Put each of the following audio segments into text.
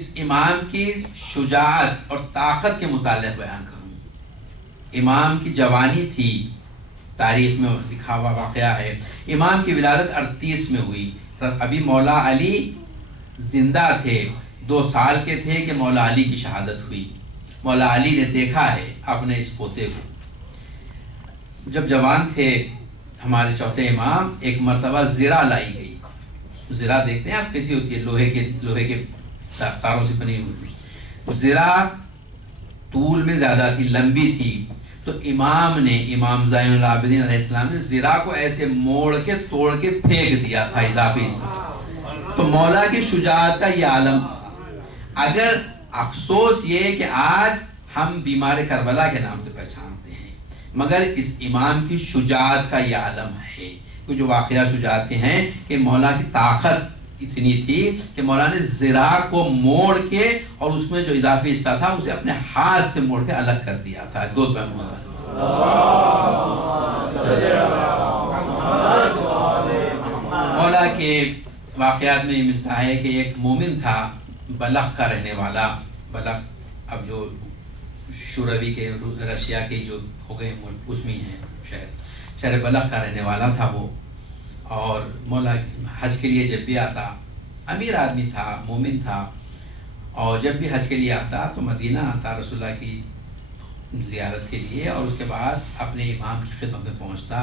اس امام کی شجاعت اور طاقت کے متعلق بیان کروں۔ امام کی جوانی تھی، تاریخ میں لکھا ہوا واقعہ ہے۔ امام کی ولادت 38 میں ہوئی، ابھی مولا علی زندہ تھے، 2 سال کے تھے کہ مولا علی کی شہادت ہوئی۔ مولا علی نے دیکھا ہے اپنے اس پوتے کو۔ جب جوان تھے ہمارے چوتھے امام، ایک مرتبہ زرہ لائی گئی۔ زرہ دیکھتے ہیں آپ کیسی ہوتی ہے، لوہے کے تاروں سے بنی ہوئی۔ زرہ طول میں زیادہ تھی، لمبی تھی، تو امام زین العابدین علیہ السلام نے زرہ کو ایسے موڑ کے توڑ کے پھینک دیا تھا اضافی حصہ۔ تو مولا کی شجاعت کا یہ عالم تھا۔ اگر افسوس یہ کہ آج ہم بیمار کربلا کے نام سے پہچانتے ہیں، مگر اس امام کی شجاعت کا یہ عالم ہے۔ جو واقعہ شجاعت کے ہیں کہ مولا کی طاقت اتنی تھی کہ مولا نے زرہ کو موڑ کے اور اس میں جو اضافی حصہ تھا اسے اپنے ہاتھ سے موڑ کے الگ کر دیا تھا۔ دودھ پہ مولا کے واقعات میں یہ ملتا ہے کہ ایک مومن تھا، بلخ کا رہنے والا۔ بلخ اب جو شوروی کے رشیا کے جو ہو گئے اس میں ہے شہر بلخ کا رہنے والا تھا وہ۔ اور مولا حج کے لیے جب بھی آتا، امیر آدمی تھا، مومن تھا، اور جب بھی حج کے لیے آتا تو مدینہ آتا رسول اللہ کی زیارت کے لیے، اور اس کے بعد اپنے امام کی خدمت میں پہنچتا،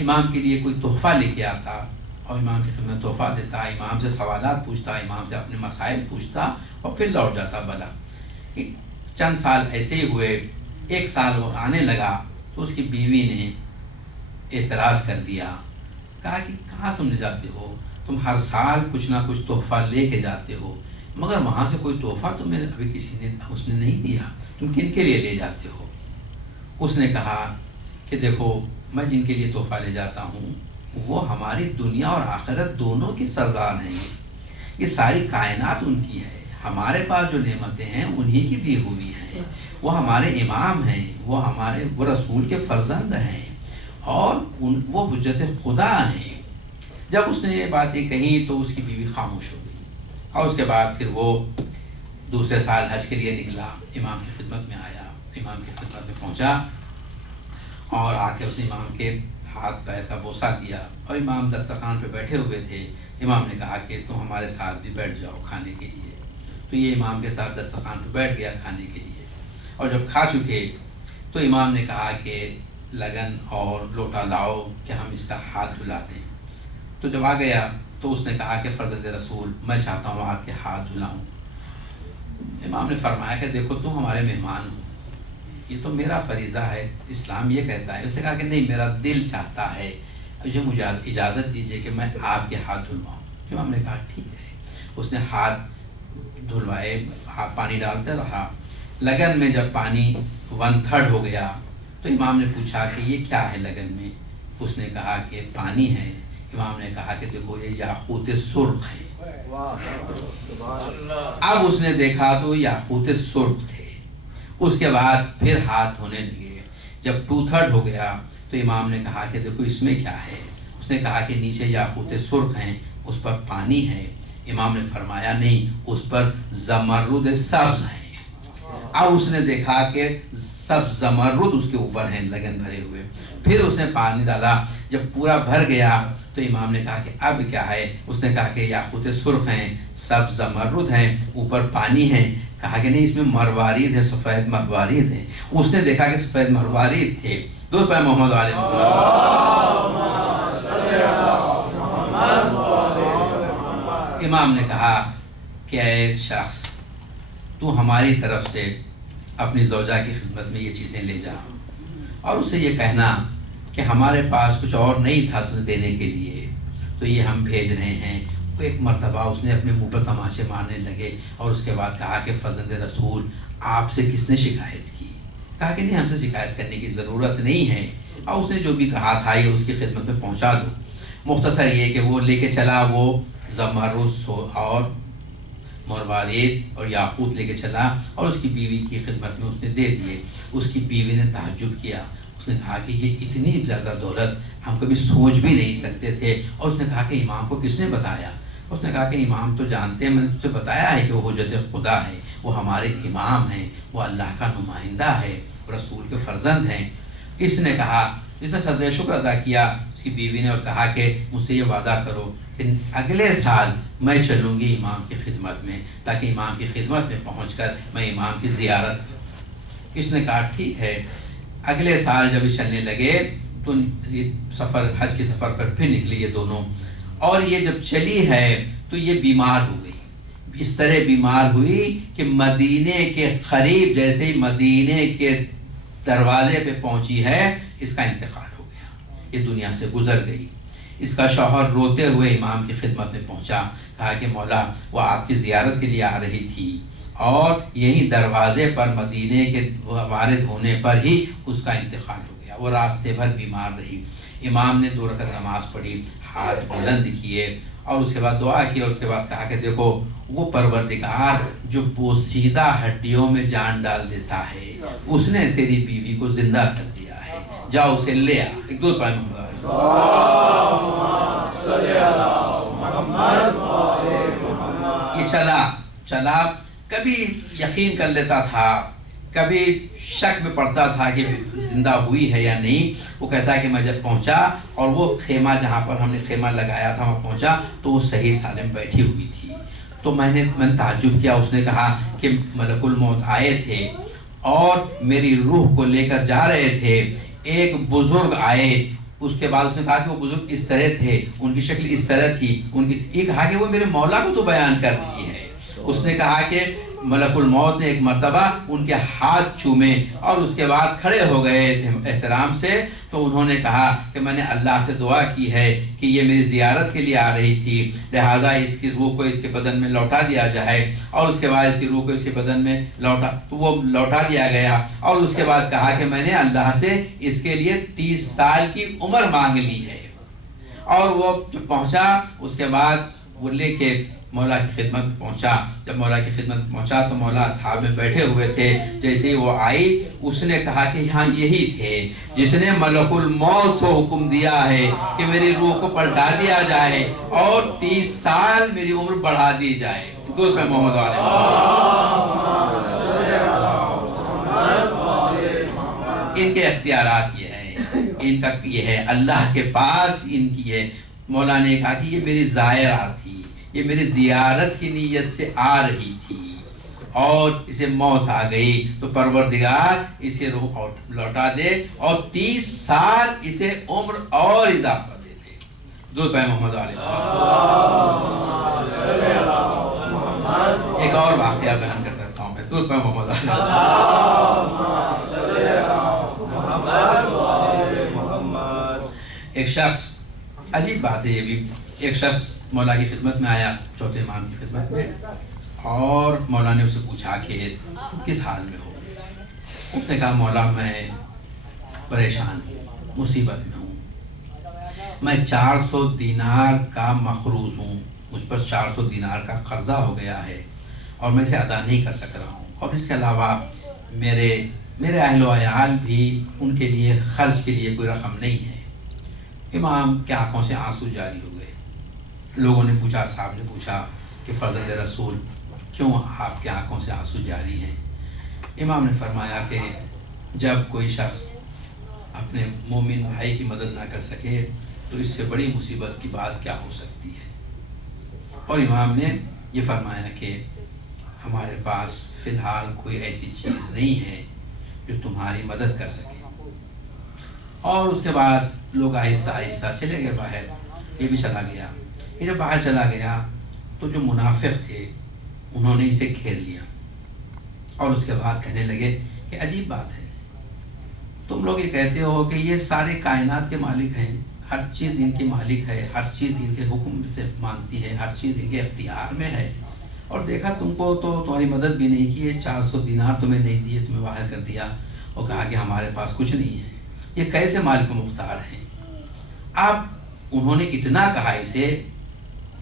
امام کے لیے کوئی تحفہ لے کے آتا اور امام کی خدمت میں تحفہ دیتا، امام سے سوالات پوچھتا، امام سے اپنے مسائل پوچھتا اور پھر لوٹ جاتا بلخ۔ چند سال ایسے ہی ہوئے، 1 سال وہ آنے لگا تو اس کی بیوی نے اعتراض کر دیا، کہا کہ کہاں تم لے جاتے ہو، تم ہر سال کچھ نہ کچھ تحفہ لے کے جاتے ہو، مگر وہاں سے کوئی تحفہ تمہیں ابھی کسی نے اس نے نہیں دیا، تم کن کے لیے لے جاتے ہو؟ اس نے کہا کہ دیکھو میں جن کے لیے تحفہ لے جاتا ہوں وہ ہماری دنیا اور آخرت دونوں کی سردار ہیں، یہ ساری کائنات ان کی ہے، ہمارے پاس جو نعمتیں ہیں انہی کی دی ہوئی ہیں، وہ ہمارے امام ہیں، وہ رسول کے فرزند ہیں اور وہ حجت خدا ہیں۔ جب اس نے یہ باتیں کہیں تو اس کی بیوی خاموش ہو گئی، اور اس کے بعد پھر وہ دوسرے سال حج کے لیے نکلا، امام کی خدمت میں آیا، امام کی خدمت میں پہنچا اور آ کے اس نے امام کے ہاتھ پیر کا بوسہ دیا، اور امام دسترخوان پہ بیٹھے ہوئے تھے۔ امام نے کہا کہ تم ہمارے ساتھ بھی بیٹھ جاؤ کھانے کے لیے، تو یہ امام کے ساتھ دسترخوان پہ بیٹھ گیا کھانے کے لیے، اور جب کھا چکے تو امام نے کہا کہ لگن اور لوٹا لاؤ کہ ہم اس کا ہاتھ دھلا دیں۔ تو جب آ گیا تو اس نے کہا کہ فرزند رسول میں چاہتا ہوں آپ کے ہاتھ دھلاؤں۔ امام نے فرمایا کہ دیکھو تم ہمارے مہمان ہو، یہ تو میرا فریضہ ہے، اسلام یہ کہتا ہے۔ اس نے کہا کہ نہیں، میرا دل چاہتا ہے، مجھے اجازت دیجیے کہ میں آپ کے ہاتھ دھلواؤں۔ امام نے کہا ٹھیک ہے۔ اس نے ہاتھ دھلوائے، پانی ڈالتے رہا، لگن میں جب پانی 1/3 ہو گیا تو امام نے پوچھا کہ یہ کیا ہے لگن میں؟ اس نے کہا کہ پانی ہے۔ امام نے کہا کہ دیکھو یہ یاقوت سرخ ہے۔ اب اس نے دیکھا تو یاقوت سرخ تھے۔ اس کے بعد پھر ہاتھ دھونے لگے، جب 2/3 ہو گیا تو امام نے کہا کہ دیکھو اس میں کیا ہے؟ اس نے کہا کہ نیچے یاقوت سرخ ہیں، اس پر پانی ہے۔ امام نے فرمایا نہیں، اس پر زمرد سبز ہیں۔ اب اس نے دیکھا کہ سب زمرد اس کے اوپر ہیں لگن بھرے ہوئے، پھر اس نے پانی ڈالا، جب پورا بھر گیا تو امام نے کہا کہ اب کیا ہے؟ اس نے کہا کہ یاقوت سرخ ہیں، سب زمرد ہیں، اوپر پانی ہے۔ کہا کہ نہیں، اس میں مروارید ہے، سفید مروارید ہے۔ اس نے دیکھا کہ سفید مروارید تھے۔ دو پہ محمد علیہ امام نے کہا کہ اے شخص، تو ہماری طرف سے اپنی زوجہ کی خدمت میں یہ چیزیں لے جا، اور اسے یہ کہنا کہ ہمارے پاس کچھ اور نہیں تھا تجھے دینے کے لیے، تو یہ ہم بھیج رہے ہیں۔ وہ ایک مرتبہ اس نے اپنے منہ پر تماچے مارنے لگے، اور اس کے بعد کہا کہ فرزند رسول آپ سے کس نے شکایت کی؟ کہا کہ نہیں، ہم سے شکایت کرنے کی ضرورت نہیں ہے، اور اس نے جو بھی کہا تھا یہ اس کی خدمت میں پہنچا دو۔ مختصر یہ کہ وہ لے کے چلا، وہ زمرد اور مروارید اور یاقوت لے کے چلا، اور اس کی بیوی کی خدمت میں اس نے دے دیے۔ اس کی بیوی نے تعجب کیا، اس نے کہا کہ یہ اتنی زیادہ دولت ہم کبھی سوچ بھی نہیں سکتے تھے، اور اس نے کہا کہ امام کو کس نے بتایا؟ اس نے کہا کہ امام تو جانتے ہیں، میں نے تجھ سے بتایا ہے کہ وہ حجت خدا ہے، وہ ہمارے امام ہیں، وہ اللہ کا نمائندہ ہے، رسول کے فرزند ہیں۔ اس نے کہا، اس نے سجدہ شکر ادا کیا اس کی بیوی نے، اور کہا کہ مجھ سے یہ وعدہ کرو کہ اگلے سال میں چلوں گی امام کی خدمت میں، تاکہ امام کی خدمت میں پہنچ کر میں امام کی زیارت کروں۔ اس نے کہا ٹھیک ہے۔ اگلے سال جب یہ چلنے لگے تو سفر، حج کے سفر پر پھر نکلے یہ دونوں، اور یہ جب چلی ہے تو یہ بیمار ہو گئی، اس طرح بیمار ہوئی کہ مدینے کے قریب جیسے ہی مدینے کے دروازے پہ پہنچی ہے اس کا انتقال ہو گیا، یہ دنیا سے گزر گئی۔ اس کا شوہر روتے ہوئے امام کی خدمت میں پہنچا، کہا کہ مولا وہ آپ کی زیارت کے لیے آ رہی تھی، اور یہی دروازے پر مدینے کے وارد ہونے پر ہی اس کا انتقال ہو گیا، وہ راستے بھر بیمار رہی۔ امام نے 2 رکعت نماز پڑھی، ہاتھ بلند کیے، اور اس کے بعد دعا کی، اور اس کے بعد کہا کہ دیکھو وہ پروردگار جو بوسیدہ ہڈیوں میں جان ڈال دیتا ہے، اس نے تیری بیوی کو زندہ کر دیا ہے، جاؤ اسے لے آ۔ ایک دو پائے یہ چلا کبھی یقین کر لیتا تھا، کبھی شک میں پڑتا تھا کہ زندہ ہوئی ہے یا نہیں۔ وہ کہتا ہے کہ میں جب پہنچا اور وہ خیمہ جہاں پر ہم نے خیمہ لگایا تھا وہاں پہنچا تو وہ صحیح سالم بیٹھی ہوئی تھی، تو میں نے تعجب کیا۔ اس نے کہا کہ ملک الموت آئے تھے اور میری روح کو لے کر جا رہے تھے، ایک بزرگ آئے، اس کے بعد اس نے کہا کہ وہ بزرگ اس طرح تھے، ان کی شکل اس طرح تھی، ان کی یہ کہا کہ وہ میرے مولا کو تو بیان کر رہی ہے۔ اس نے کہا کہ ملک الموت نے ایک مرتبہ ان کے ہاتھ چومے اور اس کے بعد کھڑے ہو گئے تھے احترام سے، تو انہوں نے کہا کہ میں نے اللہ سے دعا کی ہے کہ یہ میری زیارت کے لیے آ رہی تھی، لہذا اس کی روح کو اس کے بدن میں لوٹا دیا جائے، اور اس کے بعد اس کی روح کو اس کے بدن میں لوٹا دیا گیا، اور اس کے بعد کہا کہ میں نے اللہ سے اس کے لیے 30 سال کی عمر مانگ لی ہے۔ اور وہ جب پہنچا اس کے بعد وہ لے کے مولا کی خدمت میں پہنچا۔ جب مولا کی خدمت میں پہنچا تو مولا اصحاب میں بیٹھے ہوئے تھے، جیسے ہی وہ آئی اس نے کہا کہ یہاں یہی تھے جس نے ملک الموت کو حکم دیا ہے کہ میری روح کو پلٹا دیا جائے اور 30 سال میری عمر بڑھا دی جائے۔ درود پہ محمد علیہ ان کے اختیارات یہ ہیں، ان کا یہ ہے، اللہ کے پاس ان کی ہے۔ مولا نے کہا کہ یہ میری زائرہ تھی، یہ میری زیارت کی نیت سے آ رہی تھی اور اسے موت آ گئی، تو پروردگار اسے روح لوٹا دے اور 30 سال اسے عمر اور اضافہ دے دے۔ درود پہ محمد علیہ۔ ایک اور واقعہ بیان کر سکتا ہوں میں، درود پہ محمد علیہ۔ ایک شخص، عجیب بات ہے یہ بھی، ایک شخص مولا کی خدمت میں آیا، چوتھے امام کی خدمت میں، اور مولا نے اسے پوچھا کہ کس حال میں ہو؟ اس نے کہا مولا میں پریشان ہوں، مصیبت میں ہوں، میں 400 دینار کا مقروض ہوں، مجھ پر 400 دینار کا قرضہ ہو گیا ہے اور میں اسے ادا نہیں کر سک رہا ہوں، اور اس کے علاوہ میرے اہل و عیال بھی ان کے لیے خرچ کے لیے کوئی رقم نہیں ہے۔ امام کے آنکھوں سے آنسو جاری ہو گئے۔ لوگوں نے پوچھا، صاحب نے پوچھا کہ فرزند رسول کیوں آپ کے آنکھوں سے آنسو جاری ہیں؟ امام نے فرمایا کہ جب کوئی شخص اپنے مومن بھائی کی مدد نہ کر سکے تو اس سے بڑی مصیبت کی بات کیا ہو سکتی ہے۔ اور امام نے یہ فرمایا کہ ہمارے پاس فی الحال کوئی ایسی چیز نہیں ہے جو تمہاری مدد کر سکے۔ اور اس کے بعد لوگ آہستہ آہستہ چلے گئے باہر، یہ بھی چلا گیا۔ یہ جب باہر چلا گیا تو جو منافق تھے انہوں نے اسے گھیر لیا اور اس کے بعد کہنے لگے کہ عجیب بات ہے، تم لوگ یہ کہتے ہو کہ یہ سارے کائنات کے مالک ہیں، ہر چیز ان کے مالک ہے، ہر چیز ان کے حکم سے مانتی ہے، ہر چیز ان کے اختیار میں ہے، اور دیکھا تم کو تو تمہاری مدد بھی نہیں کی ہے، 400 دینار تمہیں نہیں دیے، تمہیں باہر کر دیا، اور کہا کہ ہمارے پاس کچھ نہیں ہے، یہ کیسے مالک مختار ہیں؟ اب انہوں نے اتنا کہا اسے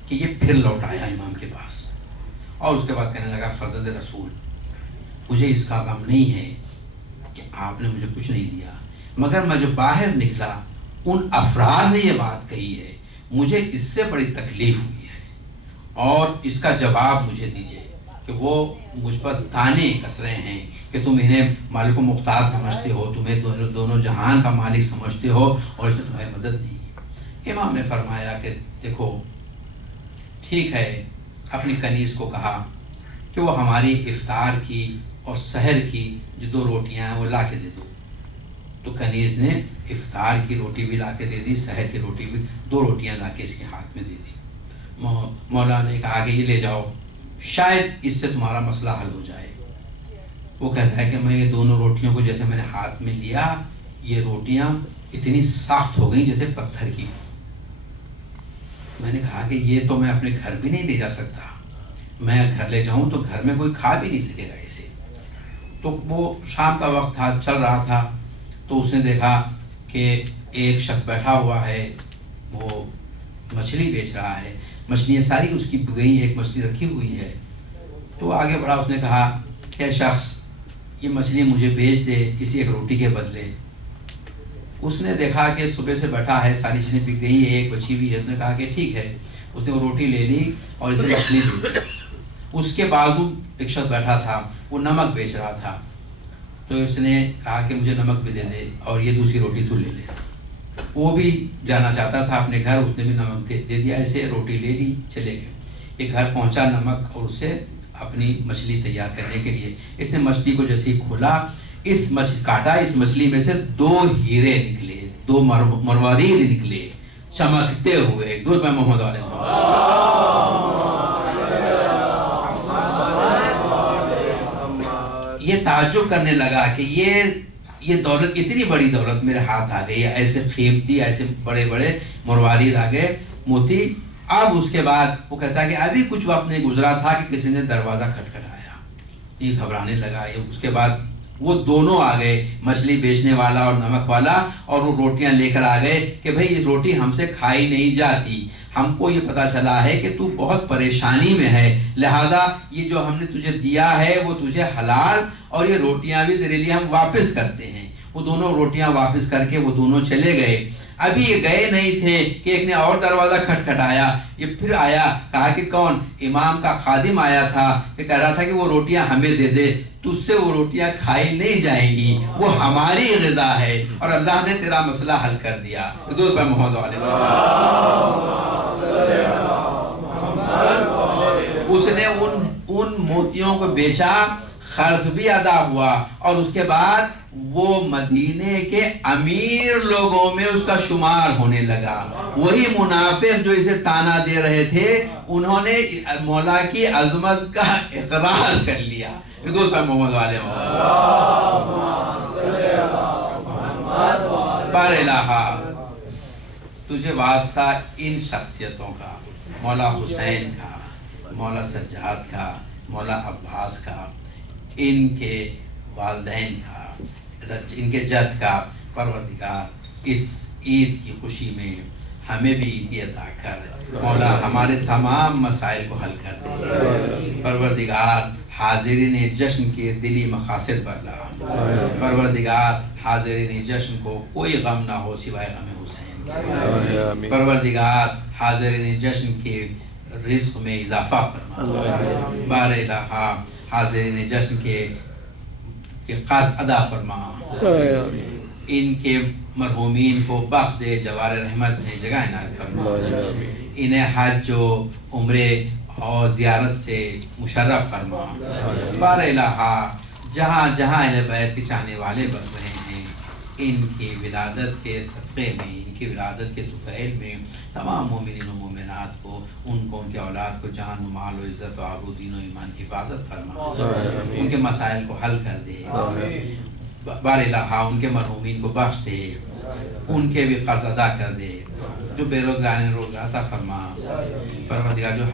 کہ یہ پھر لوٹ آیا امام کے پاس، اور اس کے بعد کہنے لگا فرزند رسول مجھے اس کا غم نہیں ہے کہ آپ نے مجھے کچھ نہیں دیا، مگر میں جو باہر نکلا ان افراد نے یہ بات کہی ہے، مجھے اس سے بڑی تکلیف ہوئی ہے، اور اس کا جواب مجھے دیجئے کہ وہ مجھ پر طعنے کس رہے ہیں کہ تم انہیں مالک و مختار سمجھتے ہو، تمہیں دونوں جہان کا مالک سمجھتے ہو اور اس میں تمہیں مدد نہیں ہے۔ امام نے فرمایا کہ دیکھو ٹھیک ہے، اپنی کنیز کو کہا کہ وہ ہماری افطار کی اور سحر کی جو 2 روٹیاں ہیں وہ لا کے دے دو۔ تو کنیز نے افطار کی روٹی بھی لا کے دے دی، سحر کی روٹی بھی، 2 روٹیاں لا کے اس کے ہاتھ میں دے دی۔ مولا نے کہا کہ یہ لے جاؤ، شاید اس سے تمہارا مسئلہ حل ہو جائے۔ وہ کہتا ہے کہ میں یہ دونوں روٹیوں کو جیسے میں نے ہاتھ میں لیا، یہ روٹیاں اتنی سخت ہو گئیں جیسے پتھر کی۔ میں نے کہا کہ یہ تو میں اپنے گھر بھی نہیں لے جا سکتا، میں گھر لے جاؤں تو گھر میں کوئی کھا بھی نہیں سکے گا اسے۔ تو وہ شام کا وقت تھا، چل رہا تھا، تو اس نے دیکھا کہ ایک شخص بیٹھا ہوا ہے، وہ مچھلی بیچ رہا ہے، مچھلیاں ساری اس کی گئی، ایک مچھلی رکھی ہوئی ہے۔ تو آگے بڑھا، اس نے کہا کہ شخص یہ مچھلی مجھے بیچ دے اسی ایک روٹی کے بدلے۔ اس نے دیکھا کہ صبح سے بیٹھا ہے، ساری چیزیں بک گئی ہیں، ایک بچی ہوئی ہے۔ اس نے کہا کہ ٹھیک ہے، اس نے وہ روٹی لے لی اور اسے مچھلی دے دی۔ اس کے بازو ایک شخص بیٹھا تھا، وہ نمک بیچ رہا تھا، تو اس نے کہا کہ مجھے نمک بھی دے دے اور یہ دوسری روٹی تو لے لے۔ وہ بھی جانا چاہتا تھا اپنے گھر، اس نے بھی نمک دے دیا، ایسے روٹی لے لی، چلے گئے۔ ایک گھر پہنچا نمک اور اسے اپنی مچھلی تیار کرنے کے لیے۔ اس نے مچھلی کو جیسے ہی کھولا، کاٹا، اس مچھلی میں سے 2 ہیرے نکلے، 2 مروارید نکلے چمکتے ہوئے۔ درود پہ محمد علیہ یہ تعجب کرنے لگا کہ یہ دولت، اتنی بڑی دولت میرے ہاتھ آ گئی، ایسے قیمتی، ایسے بڑے بڑے مروارید آ گئے، موتی۔ اب اس کے بعد وہ کہتا ہے کہ ابھی کچھ وقت نہیں گزرا تھا کہ کسی نے دروازہ کھٹکھٹایا، یہ گھبرانے لگا۔ اس کے بعد وہ دونوں آ گئے، مچھلی بیچنے والا اور نمک والا، اور وہ روٹیاں لے کر آ گئے کہ بھئی اس روٹی ہم سے کھائی نہیں جاتی، ہم کو یہ پتا چلا ہے کہ تو بہت پریشانی میں ہے، لہذا یہ جو ہم نے تجھے دیا ہے وہ تجھے حلال، اور یہ روٹیاں بھی تیرے لیے ہم واپس کرتے ہیں۔ وہ دونوں روٹیاں واپس کر کے وہ دونوں چلے گئے۔ ابھی یہ گئے نہیں تھے کہ ایک نے اور دروازہ کھٹکھٹایا، یہ پھر آیا، کہا کہ کون؟ امام کا خادم آیا تھا، کہ کہہ رہا تھا کہ وہ روٹیاں ہمیں دے دے، تجھ سے وہ روٹیاں کھائی نہیں جائیں گی، وہ ہماری غذا ہے، اور اللہ نے تیرا مسئلہ حل کر دیا۔ درود پہ محمد علیہ اس نے ان موتیوں کو بیچا، قرض بھی ادا ہوا، اور اس کے بعد وہ مدینے کے امیر لوگوں میں اس کا شمار ہونے لگا۔ وہی منافق جو اسے تانا دے رہے تھے، انہوں نے مولا کی عظمت کا اقرار کر لیا۔ دوست پہ محمد علیہ بار الہ، تجھے واسطہ ان شخصیتوں کا، مولا حسین کا، مولا سجاد کا، مولا عباس کا، ان کے والدین کا، ان کے جد کا، پروردگار اس عید کی خوشی میں ہمیں بھی عیدی عطا کر، مولا ہمارے تمام مسائل کو حل کر دے۔ پروردگار حاضرین جشن کے دلی مقاصد بدلا، پروردگار حاضرین جشن کو کوئی غم نہ ہو سوائے غم حسین کے، پروردگار حاضرین جشن کے رزق میں اضافہ فرما، بار الہ حاضرین جشن کے قرض ادا فرما، ان کے مرحومین کو بخش دے، جوار رحمت میں جگہ عنایت فرما، انہیں حج و عمرے اور زیارت سے مشرف فرما، بار الہ جہاں جہاں اہل بیت کے چاہنے والے بس رہے ہیں، ان کی ولادت کے صدقے میں، ان کی ولادت کے طفیل میں تمام مومنین و مومنات کو، ان کو، ان کے اولاد کو جان و مال و عزت و آبرو دین و ایمان کی حفاظت فرما، ان کے مسائل کو حل کر دے، بار الہ ان کے مرحومین کو بخش دے، ان کے بھی قرض ادا کر دے، جو بے روزگار ہیں روزگار عطا فرما، پروردگار جو